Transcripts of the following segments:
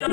Good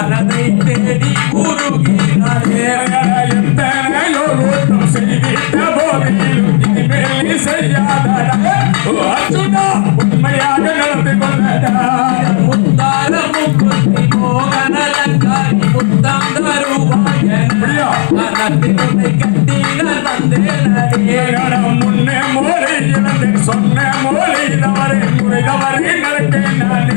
மனதை தேடி உருகிறானே எத்தனையோ கூட்டம் செய்திட்ட போதிலும் இனிமேல் செய்யாதடா. அர்ஜுனா, உண்மையாக நடந்து கொள்ளடா. முத்தாரமும் புத்தி மோகனலங்காரி முத்தம் தருவாய வந்தேனே முன்னே இழந்தேன், சொன்ன மோளை தவறே, முறை தவறே நடப்பேன் நானே.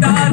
Bye.